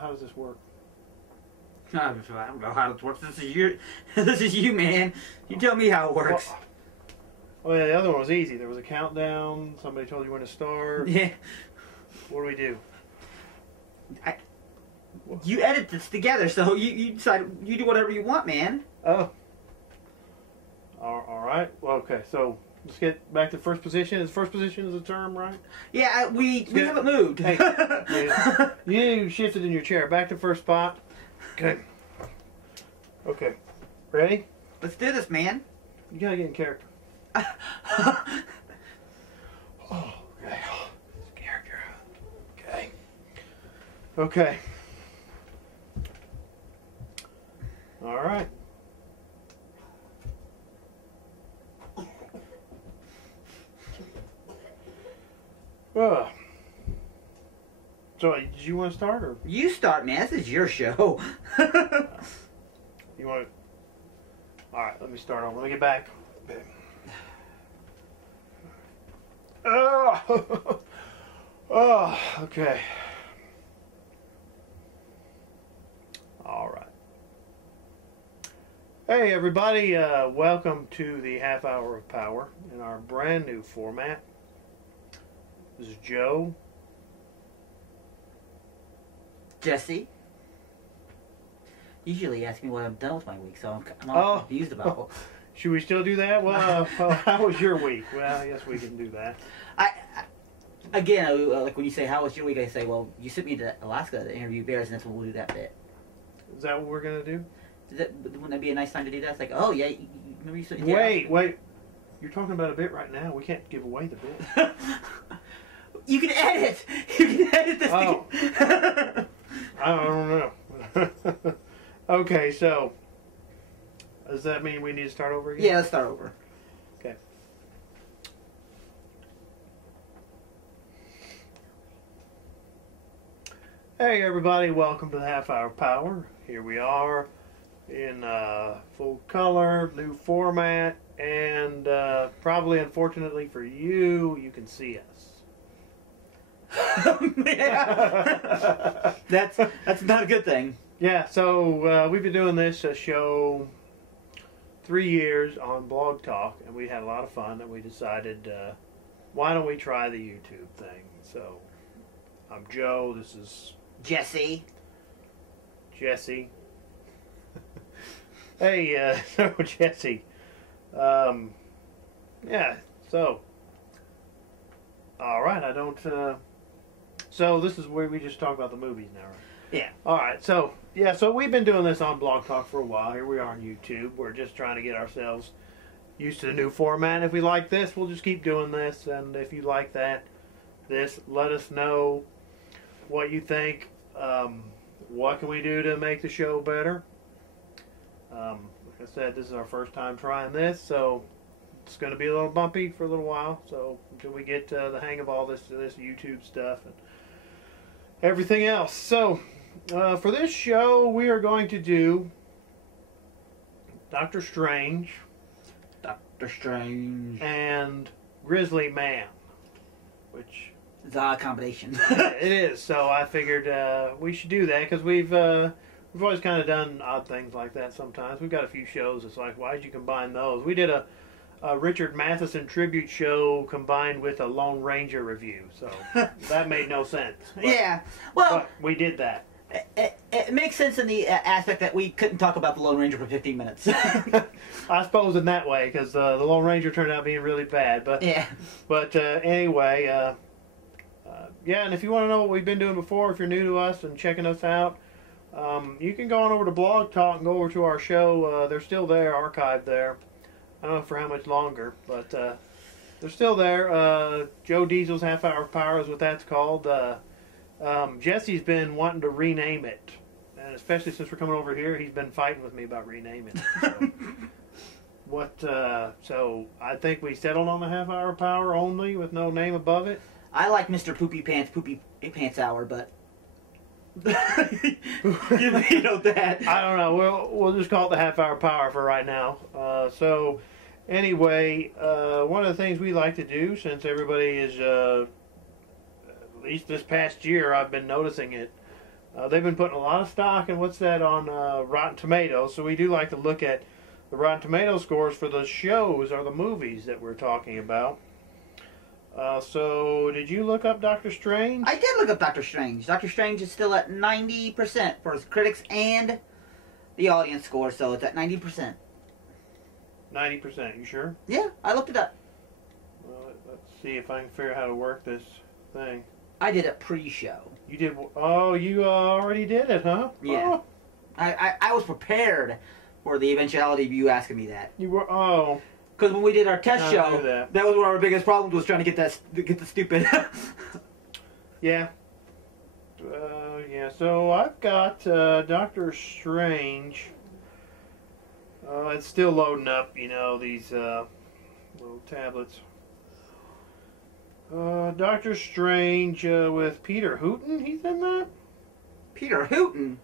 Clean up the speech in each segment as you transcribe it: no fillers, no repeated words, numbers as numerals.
How does this work? I don't know how it works. This is you. This is you, man. You tell me how it works. Well, yeah, the other one was easy. There was a countdown. Somebody told you when to start. Yeah. What do we do? You edit this together, so you decide. You do whatever you want, man. Oh. All right. Well, okay. So let's get back to first position. Is first position is a term, right? Yeah, we haven't moved. Hey, you shifted in your chair. Back to first spot. Okay. Okay. Ready? Let's do this, man. You gotta get in character. Oh, okay. Character. Okay. Okay. All right. So, did you want to start, or You start, man. This is your show. you want to? All right. Let me start on. Let me get back. Oh, oh, okay. All right. Hey, everybody. Welcome to the Half Hour of Power in our brand new format. This is Joe. Jesse. Usually ask me what I've done with my week, so I'm all confused about. Should we still do that? Well, how was your week? Well, I guess we can do that. Again, like when you say, how was your week, I say, well, you sent me to Alaska to interview bears, and that's when we'll do that bit. Is that what we're going to do? Wouldn't that be a nice time to do that? It's like, oh, yeah, remember you said... Wait. You're talking about a bit right now. We can't give away the bit. You can edit! You can edit this thing. I don't know. Okay, so... Does that mean we need to start over again? Yeah, let's start over. Okay. Hey everybody, welcome to the Half Hour Power. Here we are in full color, new format, and probably unfortunately for you, you can see us. Yeah. That's not a good thing. Yeah, so we've been doing this show 3 years on Blog Talk, and we had a lot of fun, and we decided, why don't we try the YouTube thing? So, I'm Joe, this is... Jesse. Hey, so Jesse, yeah, so, alright, I don't, so this is where we just talk about the movies now, right? Yeah. Alright, so, yeah, so we've been doing this on Blog Talk for a while. Here we are on YouTube. We're just trying to get ourselves used to the new format. If we like this, we'll just keep doing this. And if you like this, let us know what you think. What can we do to make the show better? Like I said, this is our first time trying this, so it's going to be a little bumpy for a little while. So until we get the hang of all this YouTube stuff and everything else. So... for this show, we are going to do Doctor Strange. And Grizzly Man, which... It's an odd combination. It is, so I figured we should do that, because we've always kind of done odd things like that sometimes. We've got a few shows that's like, why'd you combine those? We did a Richard Matheson tribute show combined with a Lone Ranger review, so that made no sense. But, yeah, well... But we did that. It makes sense in the aspect that we couldn't talk about the Lone Ranger for 15 minutes. I suppose in that way, because the Lone Ranger turned out being really bad. But yeah. But anyway, yeah. And if you want to know what we've been doing before, if you're new to us and checking us out, you can go on over to Blog Talk and go over to our show. They're still there, archived there. I don't know for how much longer, but they're still there. Joe Diesel's Half Hour of Power is what that's called. Jesse's been wanting to rename it, and especially since we're coming over here, he's been fighting with me about renaming it. So, so I think we settled on the Half Hour of Power only with no name above it. I like Mr. Poopy Pants Hour, but you know that. I don't know. We'll just call it the Half Hour of Power for right now. So anyway, one of the things we like to do, since everybody is at least this past year, I've been noticing it. They've been putting a lot of stock in what's that on Rotten Tomatoes, so we do like to look at the Rotten Tomatoes scores for the shows or the movies that we're talking about. So, did you look up Doctor Strange? I did look up Doctor Strange. Doctor Strange is still at 90% for critics and the audience score, so it's at 90%. 90%, you sure? Yeah, I looked it up. Well, let's see if I can figure out how to work this thing. I did a pre-show. You did? Oh, you already did it, huh? Yeah. Oh. I was prepared for the eventuality of you asking me that. You were, oh. Because when we did our test I show, knew that. that was one of our biggest problems, was trying to get the stupid. Yeah. Yeah, so I've got Doctor Strange. It's still loading up, you know, these little tablets. Doctor Strange with Peter Hooton, he's in that? Peter Hooton?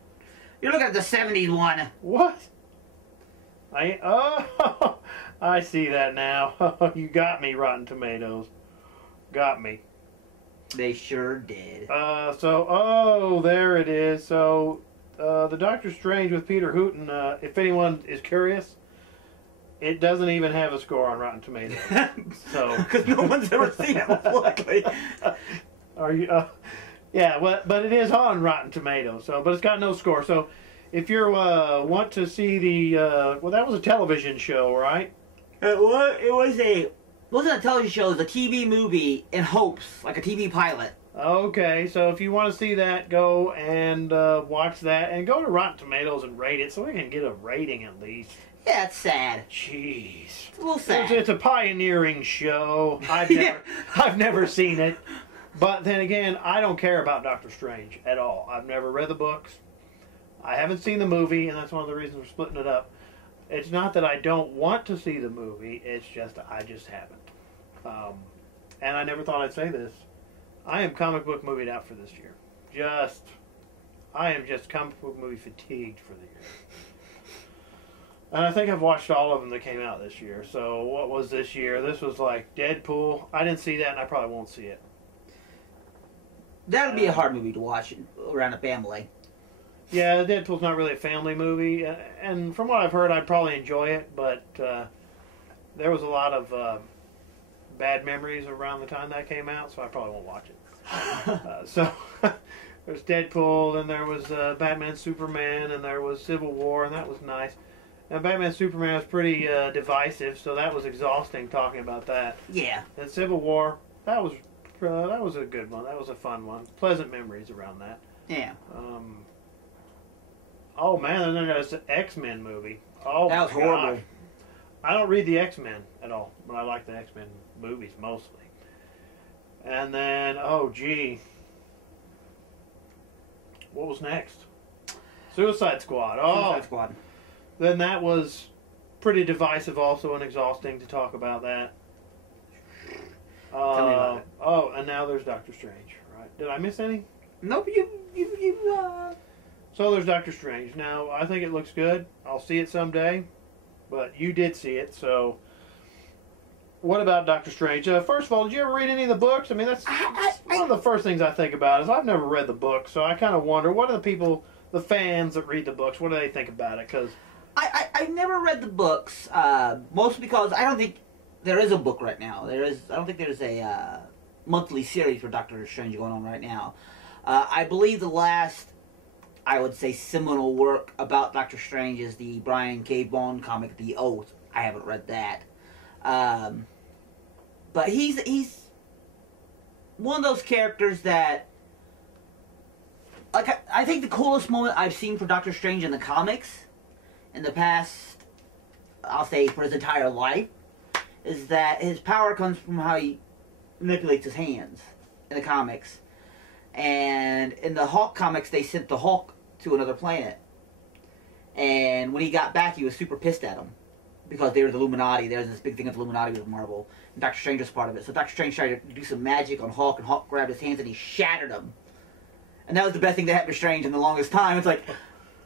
You're looking at the 70s one. What? I see that now. You got me, Rotten Tomatoes. Got me. They sure did. There it is. So, the Doctor Strange with Peter Hooton, if anyone is curious, it doesn't even have a score on Rotten Tomatoes. So, because no one's ever seen it, most likely. Are you? Yeah, but it is on Rotten Tomatoes. So, but it's got no score. So, if you want to see the that was a television show, right? It wasn't a television show. It was a TV movie in hopes, like a TV pilot. Okay, so if you want to see that, go and watch that, and go to Rotten Tomatoes and rate it, so we can get a rating at least. Yeah, it's sad. Jeez, It's a little sad. It's a pioneering show. I've never seen it, but then again, I don't care about Doctor Strange at all. I've never read the books. I haven't seen the movie, and that's one of the reasons we're splitting it up. It's not that I don't want to see the movie. It's just I just haven't. And I never thought I'd say this. I am comic book movied out for this year. I am just comic book movie fatigued for the year. And I think I've watched all of them that came out this year. So what was this year? This was like Deadpool. I didn't see that, and I probably won't see it. That would be a hard movie to watch around a family. Yeah, Deadpool's not really a family movie, and from what I've heard, I'd probably enjoy it, but there was a lot of bad memories around the time that came out, so I probably won't watch it. So there's Deadpool, and there was Batman, Superman, and there was Civil War, and that was nice. And Batman, Superman was pretty divisive, so that was exhausting talking about that. Yeah. And Civil War, that was a good one. That was a fun one. Pleasant memories around that. Yeah. Oh man, and then there's the X-Men movie. Oh, that was horrible. I don't read the X-Men at all, but I like the X-Men movies mostly. And then, oh gee, what was next? Suicide Squad. Oh, Suicide Squad. Then that was pretty divisive also and exhausting to talk about that. Tell me about it. Oh, and now there's Doctor Strange, right? Did I miss any? Nope, So there's Doctor Strange. Now, I think it looks good. I'll see it someday. But you did see it, so... What about Doctor Strange? First of all, did you ever read any of the books? I mean, that's one of the first things I think about is I've never read the books, so I kind of wonder, what are the people, the fans that read the books, what do they think about it? Because I've never read the books, mostly because I don't think there is a book right now. I don't think there's a monthly series for Doctor Strange going on right now. I believe the last, I would say, seminal work about Doctor Strange is the Brian K. Vaughan comic, The Oath. I haven't read that. But he's one of those characters that, like, I think the coolest moment I've seen for Doctor Strange in the comics in the past, I'll say for his entire life, is that his power comes from how he manipulates his hands in the comics. And in the Hulk comics, they sent the Hulk to another planet. And when he got back, he was super pissed at him. Because they were the Illuminati. There was this big thing of the Illuminati with Marvel. And Doctor Strange was part of it. So Doctor Strange tried to do some magic on Hulk, and Hulk grabbed his hands and he shattered them. And that was the best thing that happened to Strange in the longest time. It's like...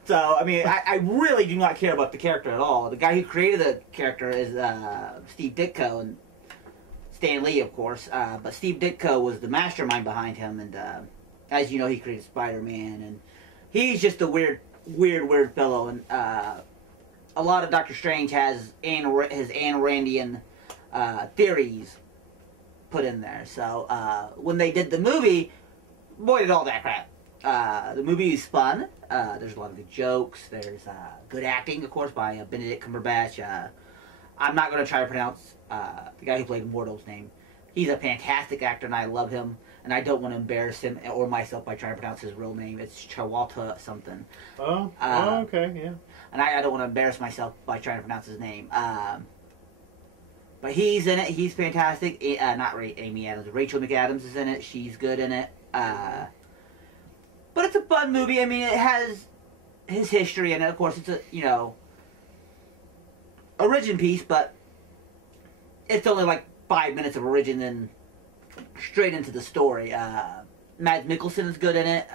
So, I mean, I really do not care about the character at all. The guy who created the character is Steve Ditko, and Stan Lee, of course. But Steve Ditko was the mastermind behind him, and as you know, he created Spider-Man, and He's just a weird fellow, and a lot of Doctor Strange has his Ayn Randian theories put in there. So when they did the movie, boy, did all that crap. The movie is fun. There's a lot of good jokes. There's good acting, of course, by Benedict Cumberbatch. I'm not going to try to pronounce the guy who played Mortal's name. He's a fantastic actor, and I love him. And I don't want to embarrass him or myself by trying to pronounce his real name. It's Chawalta something. Okay, yeah. And I don't want to embarrass myself by trying to pronounce his name. But he's in it. He's fantastic. Not Amy Adams. Rachel McAdams is in it. She's good in it. But it's a fun movie. I mean, it has his history, and of course, it's a origin piece. But it's only like 5 minutes of origin, then straight into the story. Mads Mikkelsen is good in it,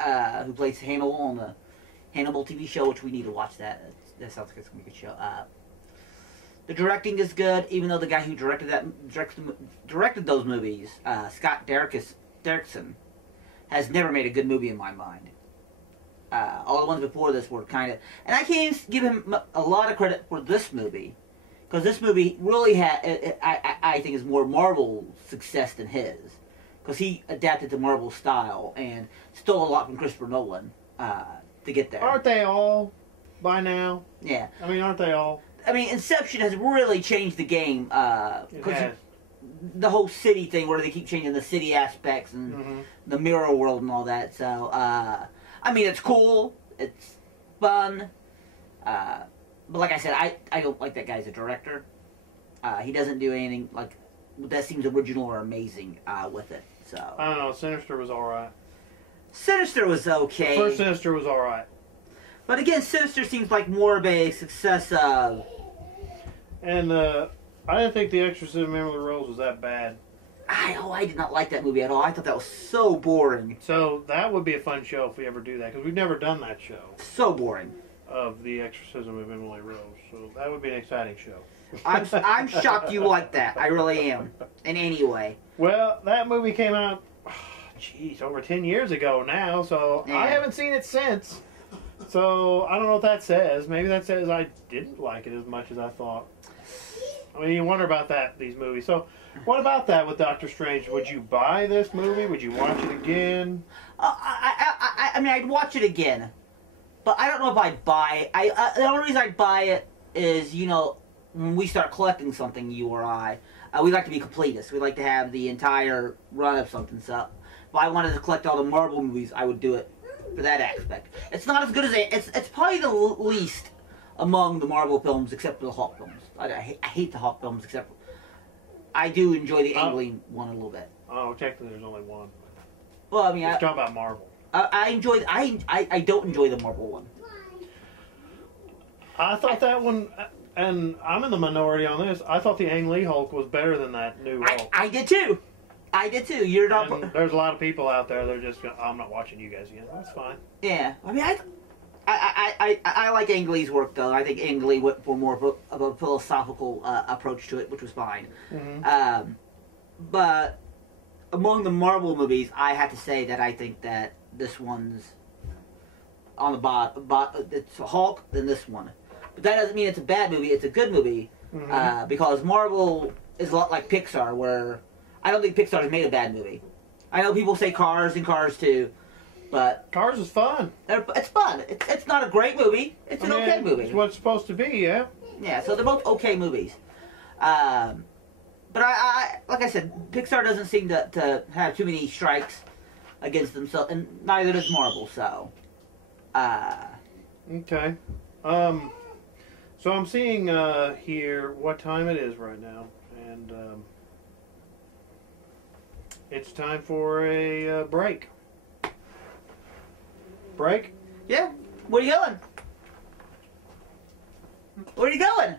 who plays Hannibal on the Hannibal TV show, which we need to watch that. That sounds like it's going to be a good show. The directing is good, even though the guy who directed those movies, Scott Derrickson, has never made a good movie in my mind. All the ones before this were kind of... And I can't give him a lot of credit for this movie, because this movie really had, I think, is more Marvel success than his. Because he adapted to Marvel style and stole a lot from Christopher Nolan to get there. Aren't they all by now? Yeah. I mean, aren't they all? I mean, Inception has really changed the game. Because the whole city thing, where they keep changing the city aspects and the mirror world and all that. So, I mean, it's cool. It's fun. But like I said, I don't like that guy as a director. He doesn't do anything like that seems original or amazing with it. So I don't know. Sinister was all right. Sinister was okay. The first Sinister was all right. But again, Sinister seems like more of a success of... And I didn't think The Exorcism of Emily Rose was that bad. I did not like that movie at all. I thought that was so boring. So that would be a fun show if we ever do that, because we've never done that show. So boring. Of The Exorcism of Emily Rose. So that would be an exciting show. I'm shocked you like that. I really am. In any way. Well, that movie came out, over 10 years ago now, so yeah. I haven't seen it since. So I don't know what that says. Maybe that says I didn't like it as much as I thought. I mean, you wonder about these movies. So what about that with Doctor Strange? Would you buy this movie? Would you watch it again? I mean, I'd watch it again. But I don't know if I'd buy it. The only reason I'd buy it is, when we start collecting something, you or I, we like to be completists. We like to have the entire run of something. So if I wanted to collect all the Marvel movies, I would do it for that aspect. It's not as good as it's probably the least among the Marvel films, except for the Hulk films. I hate the Hulk films, except I do enjoy the Ang Lee one a little bit. Oh, technically there's only one. Well, I mean, let's talk about Marvel. I don't enjoy the Marvel one. I thought that one, and I'm in the minority on this, I thought the Ang Lee Hulk was better than that new Hulk. I did too. You're not. And there's a lot of people out there that are just going, I'm not watching you guys again. That's fine. Yeah. I mean, I like Ang Lee's work, though. I think Ang Lee went for more of a philosophical approach to it, which was fine. Mm-hmm. But among the Marvel movies, I have to say that I think that this one's on the bottom. It's Hulk, then this one. But that doesn't mean it's a bad movie. It's a good movie. Mm-hmm. Because Marvel is a lot like Pixar, where I don't think Pixar has made a bad movie. I know people say Cars and Cars 2, but... Cars is fun. It's fun. It's not a great movie. It's an okay movie. It's what it's supposed to be, yeah. Yeah, so they're both okay movies. But I like I said, Pixar doesn't seem to have too many strikes against themselves, and neither does Marvel, so... Okay. So I'm seeing here what time it is right now, and it's time for a break. Break? Yeah. Where are you going? Where are you going?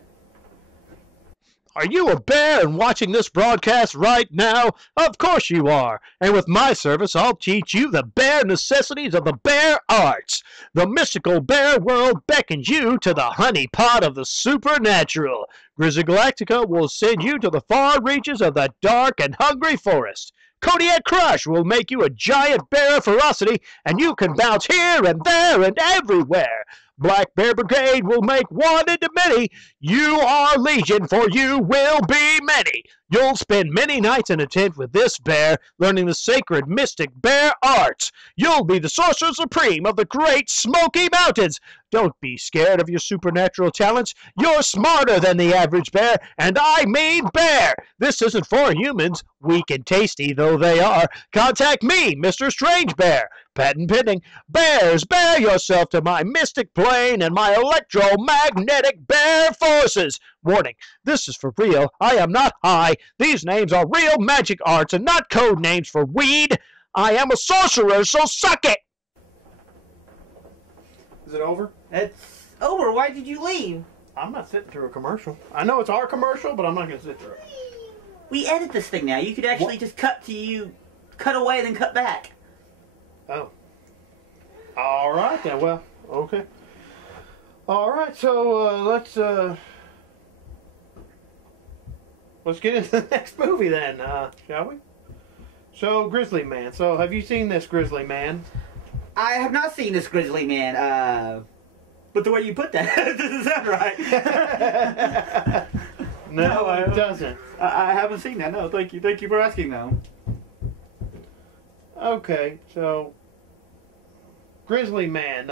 Are you a bear and watching this broadcast right now? Of course you are. And with my service, I'll teach you the bare necessities of the bear arts. The mystical bear world beckons you to the honeypot of the supernatural. Grizzly Galactica will send you to the far reaches of the dark and hungry forest. Kodiak Crush will make you a giant bear of ferocity, and you can bounce here and there and everywhere. Black Bear Brigade will make one into many. You are legion, for you will be many. You'll spend many nights in a tent with this bear, learning the sacred mystic bear arts. You'll be the sorcerer supreme of the great Smoky Mountains. Don't be scared of your supernatural talents. You're smarter than the average bear, and I mean bear. This isn't for humans, weak and tasty though they are. Contact me, Mr. Strange Bear. Patent pending. Bears, bear yourself to my mystic plane and my electromagnetic bear forces. Warning, this is for real. I am not high. These names are real magic arts and not code names for weed. I am a sorcerer, so suck it! Is it over? It's over. Why did you leave? I'm not sitting through a commercial. I know it's our commercial, but I'm not going to sit through it. We edit this thing now. You could actually just cut away, then cut back. Oh. All right, then. Well, okay. All right, so let's get into the next movie then, shall we? So, Grizzly Man. So, have you seen this Grizzly Man? I have not seen this Grizzly Man, but the way you put that doesn't sound right. No, it doesn't. I haven't seen that. No, thank you. Thank you for asking, though. Okay, so Grizzly Man.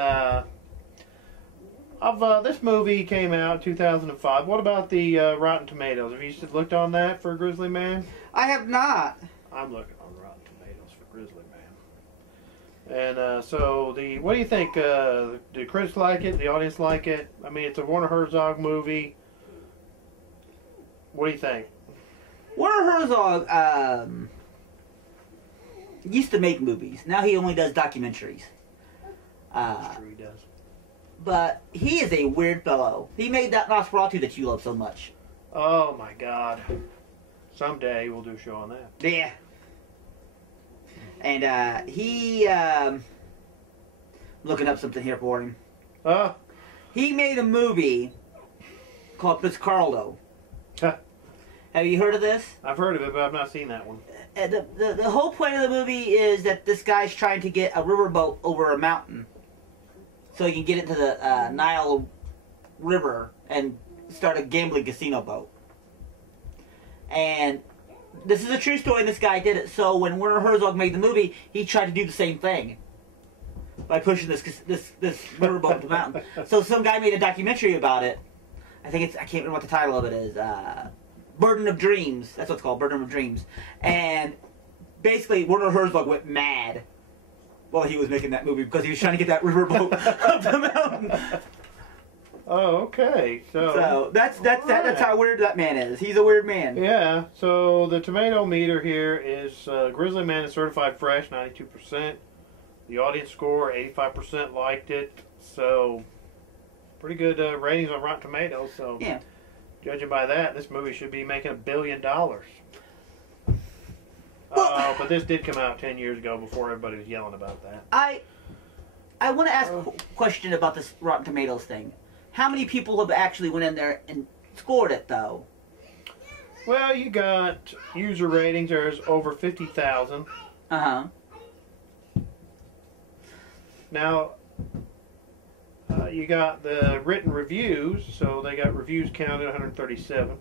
This movie came out in 2005. What about the Rotten Tomatoes? Have you looked on that for Grizzly Man? I have not. I'm looking on Rotten Tomatoes for Grizzly Man. And so what do you think? Do critics like it? The audience like it? I mean, it's a Werner Herzog movie. What do you think? Werner Herzog used to make movies. Now he only does documentaries. That's true, he does. But he is a weird fellow. He made that Nosferatu that you love so much. Oh my God! Someday we'll do a show on that. Yeah. And looking up something here for him. He made a movie called Piscardo. Have you heard of this? I've heard of it, but I've not seen that one. The whole point of the movie is that this guy's trying to get a riverboat over a mountain so he can get into the Nile River and start a gambling casino boat. And this is a true story, and this guy did it. So when Werner Herzog made the movie, he tried to do the same thing by pushing this riverboat into the mountain. So some guy made a documentary about it. I can't remember what the title of it is. Burden of Dreams. That's what it's called, Burden of Dreams. And basically, Werner Herzog went mad while he was making that movie because he was trying to get that riverboat up the mountain. Oh, okay. So that's how weird that man is. He's a weird man. Yeah. So the tomato meter here is Grizzly Man is certified fresh, 92%. The audience score, 85% liked it. So pretty good ratings on Rotten Tomatoes. So yeah. Judging by that, this movie should be making $1 billion. But this did come out 10 years ago before everybody was yelling about that. I want to ask a question about this Rotten Tomatoes thing. How many people have actually went in there and scored it, though? Well, you got user ratings. There's over 50,000. Uh-huh. Now, you got the written reviews, so they got reviews counted 137.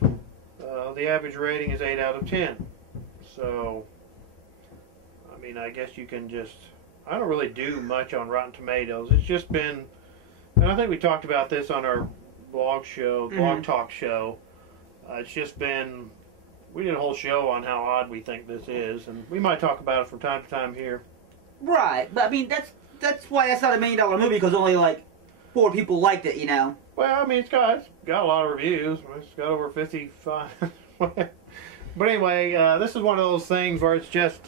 The average rating is 8 out of 10. So, I mean, I guess you can just... I don't really do much on Rotten Tomatoes. It's just been... And I think we talked about this on our blog talk show. It's just been... We did a whole show on how odd we think this is, and we might talk about it from time to time here. Right, but I mean, that's why that's not $1 million movie, because only like 4 people liked it, you know. Well, I mean, it's got a lot of reviews. It's got over 55. But anyway, this is one of those things where it's just,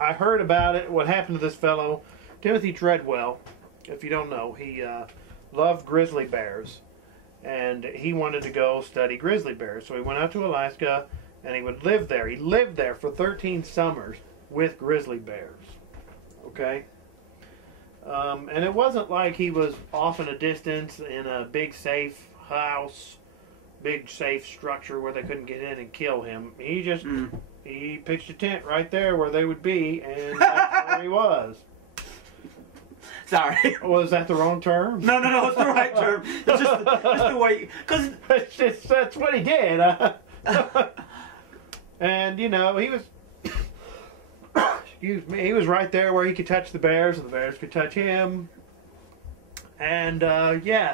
I heard about it, what happened to this fellow, Timothy Treadwell. If you don't know, he loved grizzly bears, and he wanted to go study grizzly bears. So he went out to Alaska, and he would live there. He lived there for 13 summers with grizzly bears. Okay? And it wasn't like he was off in a distance in a big safe house, big safe structure where they couldn't get in and kill him. He just he pitched a tent right there where they would be, and that's where he was. Sorry. Was that the wrong term? No, it's the right term. It's just the way, because that's what he did. And he was, excuse me, he was right there where he could touch the bears, and the bears could touch him. And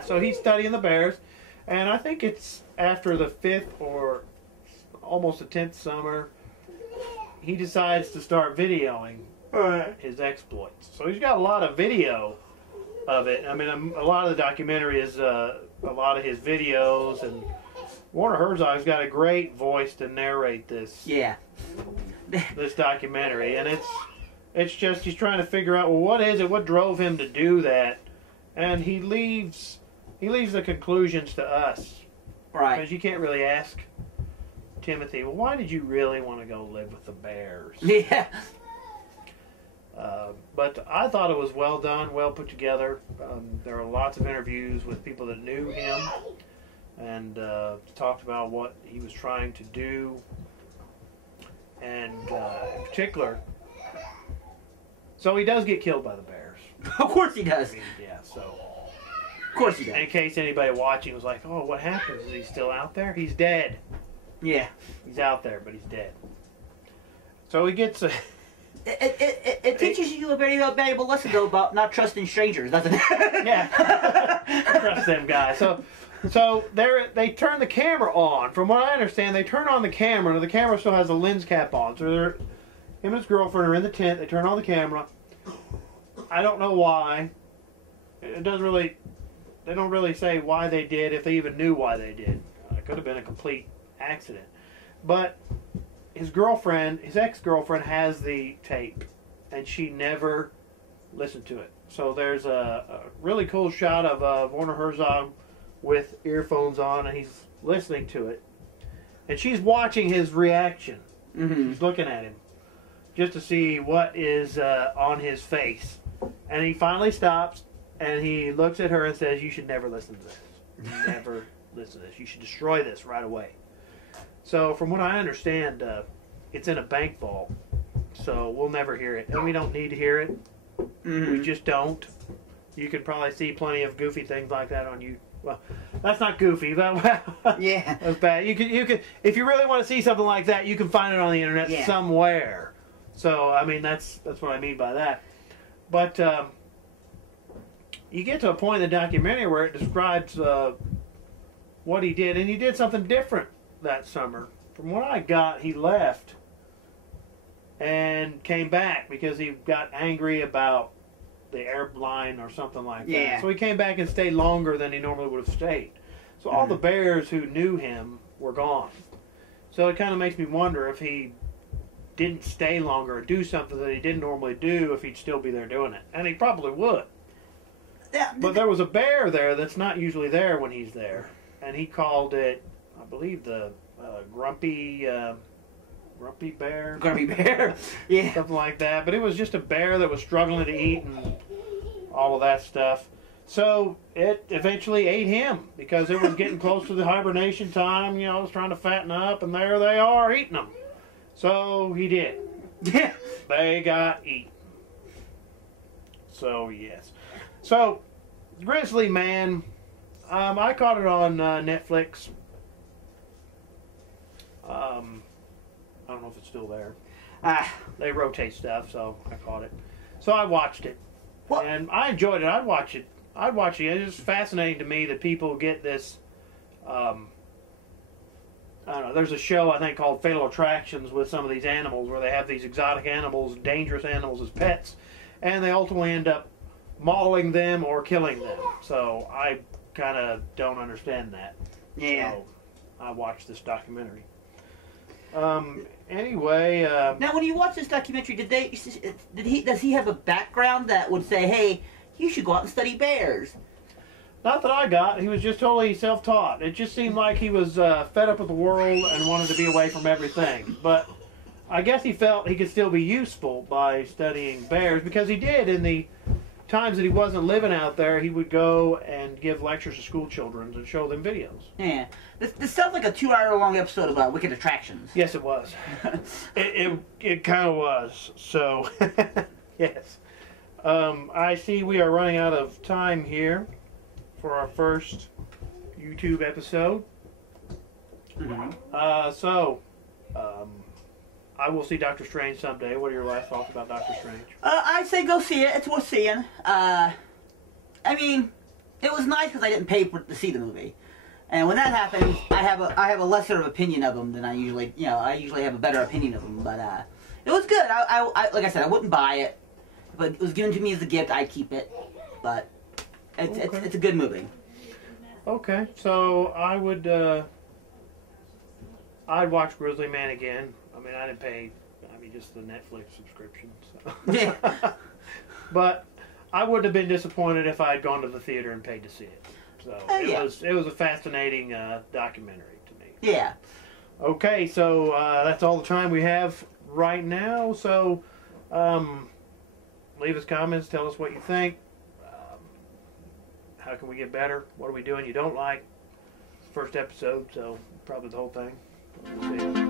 so he's studying the bears, and I think it's after the 5th or almost the 10th summer, he decides to start videoing his exploits. So he's got a lot of video of it. I mean, a lot of the documentary is a lot of his videos, and Werner Herzog's got a great voice to narrate this. Yeah. This documentary, and it's just he's trying to figure out, well, what is it? What drove him to do that? And he leaves the conclusions to us, Right. because you can't really ask Timothy, well, why did you really want to go live with the bears? Yeah. But I thought it was well done, well put together. There are lots of interviews with people that knew him and talked about what he was trying to do. And in particular, so he does get killed by the bears. Of course he does. I mean, yeah, so. Of course he does. In case anybody watching was like, oh, what happened? Is he still out there? He's dead. Yeah. He's out there, but he's dead. So he gets a... It teaches you a very valuable lesson, though, about not trusting strangers, doesn't it? Yeah. Trust them guys. So they turn the camera on. From what I understand, they turn on the camera. Now, the camera still has a lens cap on. So him and his girlfriend are in the tent. They turn on the camera. I don't know why. It doesn't really... They don't really say why they did, if they even knew why they did. It could have been a complete accident. But his ex-girlfriend has the tape, and she never listened to it. So there's a really cool shot of Werner Herzog with earphones on, and he's listening to it. And she's watching his reaction. Mm-hmm. She's looking at him just to see what is on his face. And he finally stops, and he looks at her and says, you should never listen to this. Never listen to this. You should destroy this right away. So from what I understand, it's in a bank vault. So we'll never hear it. And we don't need to hear it. Mm-hmm. We just don't. You could probably see plenty of goofy things like that on YouTube. Well, that's not goofy. Yeah. That's bad. You could, if you really want to see something like that, you can find it on the internet somewhere. So, I mean, that's what I mean by that. But you get to a point in the documentary where it describes what he did, and he did something different that summer. From what I got, he left and came back because he got angry about the airline or something like that. So he came back and stayed longer than he normally would have stayed. So all the bears who knew him were gone. So it kind of makes me wonder if he didn't stay longer or do something that he didn't normally do, if he'd still be there doing it. And he probably would. Yeah, but there was a bear there that's not usually there when he's there. And he called it, I believe, the grumpy bear. Grumpy bear. Yeah. Something like that. But it was just a bear that was struggling to eat and all of that stuff. So it eventually ate him because it was getting close to the hibernation time. It was trying to fatten up, and there they are eating them. So he did. Yeah. They got eaten. So, yes. So, Grizzly Man, I caught it on Netflix. I don't know if it's still there. They rotate stuff, so I caught it. So I watched it. What? And I enjoyed it. I'd watch it. It's just fascinating to me that people get this... I don't know. There's a show, I think, called Fatal Attractions with some of these animals where they have these exotic animals, dangerous animals as pets, and they ultimately end up mauling them or killing them. So I kind of don't understand that. Yeah. So I watched this documentary. Anyway, now, when you watch this documentary, does he have a background that would say, "Hey, you should go out and study bears"? Not that I got. He was just totally self-taught. It just seemed like he was fed up with the world and wanted to be away from everything. But I guess he felt he could still be useful by studying bears, because he did in the times that he wasn't living out there, he would go and give lectures to school children and show them videos. Yeah. This sounds like a 2-hour-long episode about Wicked Attractions. Yes, it was. it kind of was. So, yes. I see we are running out of time here for our first YouTube episode. Mm-hmm. I will see Doctor Strange someday. What are your last thoughts about Doctor Strange? I'd say go see it. It's worth seeing. I mean, it was nice because I didn't pay to see the movie. And when that happens, I have a lesser opinion of them than I usually, I usually have a better opinion of them. But it was good. I like I said, I wouldn't buy it, but it was given to me as a gift. I'd keep it. But it's a good movie. Okay, so I'd watch Grizzly Man again. I mean, I didn't pay. I mean, just the Netflix subscription. So. Yeah. But I wouldn't have been disappointed if I had gone to the theater and paid to see it. So it was a fascinating documentary to me. Yeah. Okay, so that's all the time we have right now. So leave us comments. Tell us what you think. How can we get better? What are we doing you don't like? First episode, so probably the whole thing. We'll see you.